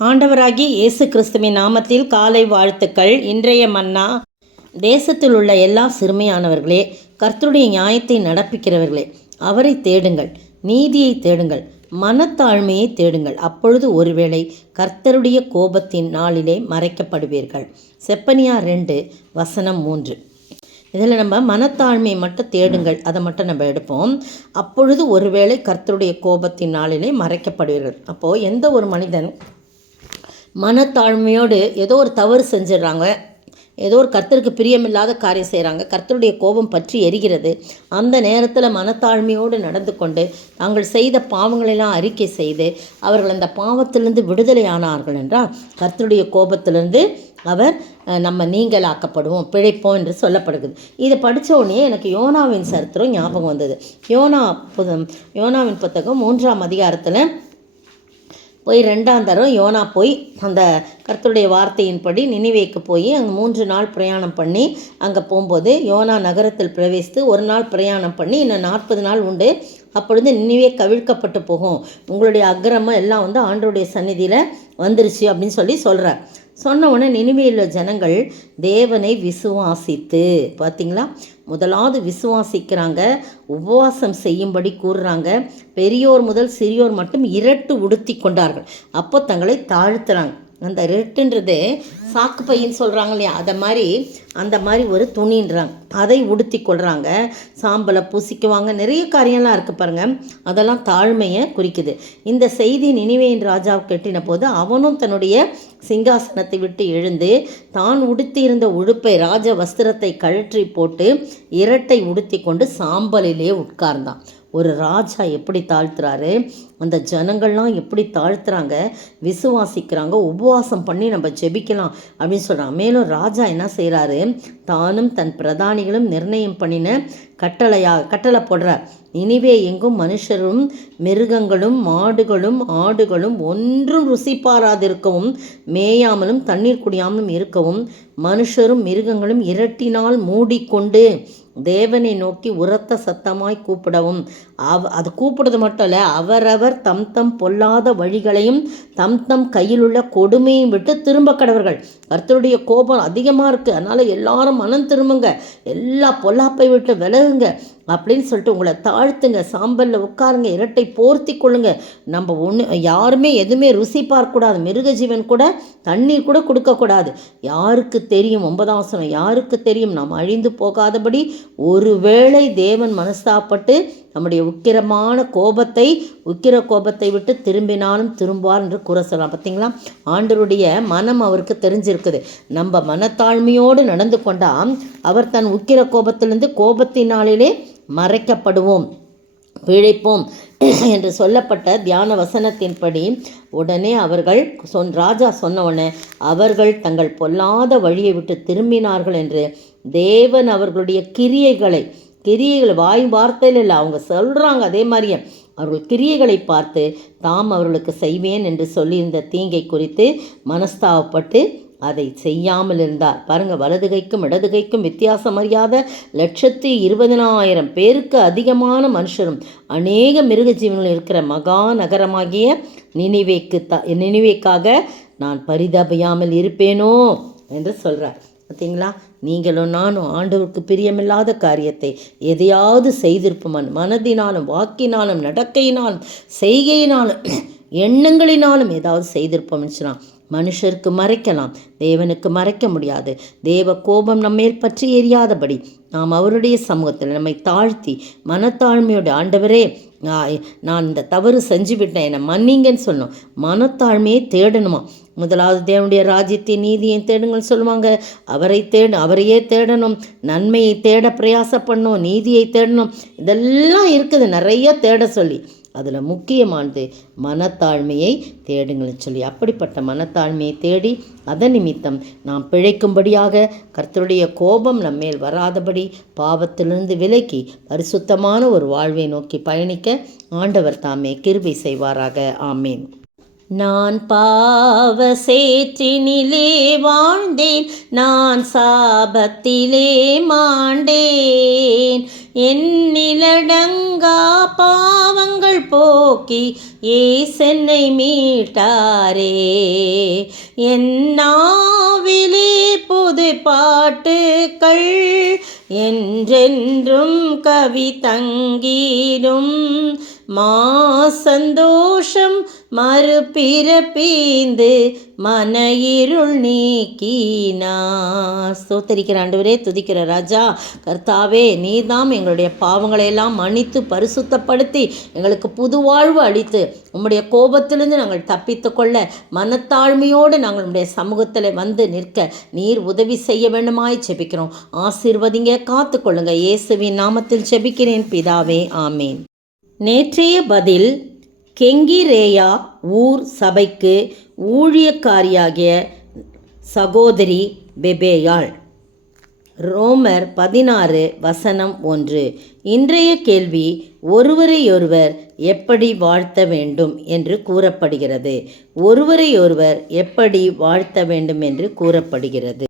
ஆண்டவராகிய இயேசு கிறிஸ்துவின் நாமத்தில் காலை வாழ்த்துக்கள். இன்றைய மன்னா, தேசத்தில் உள்ள எல்லா சிறுமையானவர்களே, கர்த்தருடைய நியாயத்தை நடப்பிக்கிறவர்களே, அவரை தேடுங்கள், நீதியை தேடுங்கள், மனத்தாழ்மையை தேடுங்கள். அப்பொழுது ஒருவேளை கர்த்தருடைய கோபத்தின் நாளிலே மறைக்கப்படுவீர்கள். செப்பனியா 2:3. இதில் நம்ம மனத்தாழ்மையை மட்டும் தேடுங்கள், அதை மட்டும் நம்ம எடுப்போம். அப்பொழுது ஒருவேளை கர்த்தருடைய கோபத்தின் நாளிலே மறைக்கப்படுவீர்கள். அப்போது எந்த ஒரு மனிதன் மனத்தாழ்மையோடு ஏதோ ஒரு தவறு செஞ்சிடறாங்க, ஏதோ ஒரு கர்த்தருக்கு பிரியமில்லாத காரியம் செய்கிறாங்க, கர்த்தருடைய கோபம் பற்றி எரிகிறது, அந்த நேரத்தில் மனத்தாழ்மையோடு நடந்து கொண்டு தாங்கள் செய்த பாவங்களெல்லாம் அறிக்கை செய்து அவர்கள் அந்த பாவத்திலிருந்து விடுதலை ஆனார்கள் என்றால் கர்த்தருடைய கோபத்திலிருந்து அவர் நம்ம நீங்களாக்கப்படுவோம், பிழைப்போம் என்று சொல்லப்படுகிறது. இதை படித்த உடனே எனக்கு யோனாவின் சரித்திரம் ஞாபகம் வந்தது. யோனாவின் புத்தகம் 3ஆம் அதிகாரத்தில் போய் 2ஆம் தரம் யோனா போய் அந்த கர்த்தருடைய வார்த்தையின்படி நினிவேக்கு போய் அங்கே 3 நாள் பிரயாணம் பண்ணி அங்கே போகும்போது யோனா நகரத்தில் பிரவேசித்து 1 நாள் பிரயாணம் பண்ணி இன்னும் 40 நாள் உண்டு, அப்பொழுது நினிவே கவிழ்க்கப்பட்டு போகும், உங்களுடைய அக்கிரமம் எல்லாம் ஆண்டவருடைய சந்நிதியில் வந்துருச்சு அப்படின்னு சொல்கிறார். சொன்ன உடனே நினிவேயில் ஜனங்கள் தேவனை விசுவாசித்து, பார்த்தீங்களா, முதலாவது விசுவாசிக்கிறாங்க, உபவாசம் செய்யும்படி கூறுறாங்க. பெரியோர் முதல் சிறியோர் மட்டும் இரட்டு உடுத்தி கொண்டார்கள். அப்போ தங்களை தாழ்த்துறாங்க. அந்த ரெட்டுன்றது சாக்கு பையின்னு சொல்கிறாங்க இல்லையா, அந்த மாதிரி ஒரு துணின்றாங்க, அதை உடுத்தி கொள்கிறாங்க. சாம்பலை பூசிக்குவாங்க, நிறைய காரியம்லாம் இருக்குது பாருங்கள், அதெல்லாம் தாழ்மையை குறிக்குது. இந்த செய்தி நினிவேயின் ராஜாவுக்கு எட்டின போது அவனும் தன்னுடைய சிங்காசனத்தை விட்டு எழுந்து தான் உடுத்தியிருந்த உடுப்பை ராஜ வஸ்திரத்தை கழற்றி போட்டு இரட்டை உடுத்தி கொண்டு சாம்பலிலே உட்கார்ந்தான். ஒரு ராஜா எப்படி தாழ்த்துறாரு, அந்த ஜனங்கள்லாம் எப்படி தாழ்த்துறாங்க, விசுவாசிக்கிறாங்க, உபவாசம் பண்ணி நம்ம ஜெபிக்கலாம் அப்படின்னு சொல்கிறாங்க. மேலும் ராஜா என்ன செய்கிறாரு, தானும் தன் பிரதானிகளும் நிர்ணயம் பண்ணின கட்டளை போடுறார். நினிவே எங்கும் மனுஷரும் மிருகங்களும் மாடுகளும் ஆடுகளும் ஒன்றும் ருசி பாராதிருக்கவும் மேயாமலும் தண்ணீர் குடியாமலும் இருக்கவும் மனுஷரும் மிருகங்களும் இரட்டினால் மூடிக்கொண்டு தேவனை நோக்கி உரத்த சத்தமாய் கூப்பிடவும். அது கூப்பிடுறது மட்டும் இல்லை, அவரவர் தம் தம் பொல்லாத வழிகளையும் தம் தம் கையில் உள்ள கொடுமையும் விட்டு திரும்ப கடவர்கள். கர்த்தருடைய கோபம் அதிகமாக இருக்குது, அதனால் எல்லாரும் மனம் திரும்புங்க, எல்லா பொல்லாப்பை விட்டு விலகுங்க அப்படின்னு சொல்லிட்டு உங்களை தாழ்த்துங்க, சாம்பலில் உட்காருங்க, இரட்டை போர்த்தி கொள்ளுங்க. நம்ம யாருமே எதுவுமே ருசி பார்க்கக்கூடாது, மிருக ஜீவன் கூட தண்ணீர் கூட கொடுக்கக்கூடாது. யாருக்கு தெரியும், 9ஆம் வசனம், யாருக்கு தெரியும் நாம் அழிந்து போகாதபடி ஒருவேளை தேவன் மனஸ்தாப்பட்டு நம்முடைய உக்கிர கோபத்தை விட்டு திரும்பினாலும் திரும்புவார் என்று கூற சொல்லலாம். பார்த்தீங்களா, ஆண்டவருடைய மனம் அவருக்கு தெரிஞ்சிருக்குது. நம்ம மனத்தாழ்மையோடு நடந்து கொண்டால் அவர் தன் உக்கிர கோபத்திலிருந்து கோபத்தினாலே மறைக்கப்படுவோம், பிழைப்போம் என்று சொல்லப்பட்ட தியான வசனத்தின்படி உடனே அவர்கள் ராஜா சொன்ன உடனே அவர்கள் தங்கள் பொல்லாத வழியை விட்டு திரும்பினார்கள் என்று தேவன் அவர்களுடைய கிரியைகள் வாய் வார்த்தையில் இல்லை, அவங்க சொல்கிறாங்க, அதே மாதிரியே அவர்கள் கிரியைகளை பார்த்து தாம் அவர்களுக்கு செய்வேன் என்று சொல்லியிருந்த தீங்கை குறித்து மனஸ்தாபப்பட்டு அதை செய்யாமல் இருந்தார். பாருங்கள், வலது கைக்கும் இடது கைக்கும் வித்தியாசம் அறியாத 120,000 பேருக்கு அதிகமான மனுஷரும் அநேக மிருக ஜீவன்கள் இருக்கிற மகா நகரமாகிய நினிவேக்காக நான் பரிதாபையாமல் இருப்பேனோ என்று சொல்கிறார். பார்த்தீங்களா, நீங்களும் நானும் ஆண்டவருக்கு பிரியமில்லாத காரியத்தை எதையாவது செய்திருப்போம், மனதினாலும் வாக்கினாலும் நடக்கையினாலும் செய்கையினாலும் எண்ணங்களினாலும் ஏதாவது செய்திருப்போம்னு சொன்னால் மனுஷருக்கு மறைக்கலாம், தேவனுக்கு மறைக்க முடியாது. தேவ கோபம் நம்மேல் பற்றி எரியாதபடி நாம் அவருடைய சமூகத்தில் நம்மை தாழ்த்தி மனத்தாழ்மையோடு, ஆண்டவரே நான் இந்த தவறு செஞ்சு விட்டேன், என்னை மன்னிங்கன்னு சொல்லணும். மனத்தாழ்மையை தேடணுமா, முதலாவது தேவனுடைய ராஜ்யத்தின் நீதியை தேடுங்கன்னு சொல்லுவாங்க. அவரையே தேடணும், நன்மையை தேட பிரயாசப்படணும், நீதியை தேடணும், இதெல்லாம் இருக்குது நிறைய தேட சொல்லி. அதில் முக்கியமானது மனத்தாழ்மையை தேடுங்கள்னு சொல்லி. அப்படிப்பட்ட மனத்தாழ்மையை தேடி அதன் நிமித்தம் நாம் பிழைக்கும்படியாக கர்த்தருடைய கோபம் நம்மேல் வராதபடி பாவத்திலிருந்து விலக்கி பரிசுத்தமான ஒரு வாழ்வை நோக்கி பயணிக்க ஆண்டவர் தாமே கிருபை செய்வாராக. ஆமேன். நான் பாவ சேற்றினிலே வாழ்ந்தேன், நான் சாபத்திலே மாண்டேன். எண்ணிலடங்கா பாவங்கள் போக்கி ஏசென்னை மீட்டாரே. என் நாவிலே புது பாட்டுக்கள் என்றென்றும் கவி தங்கிடும். சந்தோஷம் மறுபிறப்பீந்து மன இருள் நீக்கினார். ஸ்தோத்திரிக்கிற ஆண்டவரே, துதிக்கிற ராஜா, கர்த்தாவே, நீர்தாம் எங்களுடைய பாவங்களை எல்லாம் மன்னித்து பரிசுத்தப்படுத்தி எங்களுக்கு புது வாழ்வு அளித்து உம்முடைய கோபத்திலிருந்து நாங்கள் தப்பித்து கொள்ள மனத்தாழ்மையோடு நாங்கள் உம்முடைய சமூகத்தில் வந்து நிற்க நீர் உதவி செய்ய வேண்டுமாய் ஜெபிக்கிறோம். ஆசீர்வதிங்க, காத்துக்கொள்ளுங்க. இயேசுவின் நாமத்தில் ஜெபிக்கிறேன் பிதாவே, ஆமேன். நேற்றைய பதில், கெங்கிரேயா ஊர் சபைக்கு ஊழியக்காரியாகிய சகோதரி பெபேயாள். ரோமர் 16:1. இன்றைய கேள்வி, ஒருவரையொருவர் எப்படி வாழ்த்த வேண்டும் என்று கூறப்படுகிறது. ஒருவரையொருவர் எப்படி வாழ்த்த வேண்டும் என்று கூறப்படுகிறது.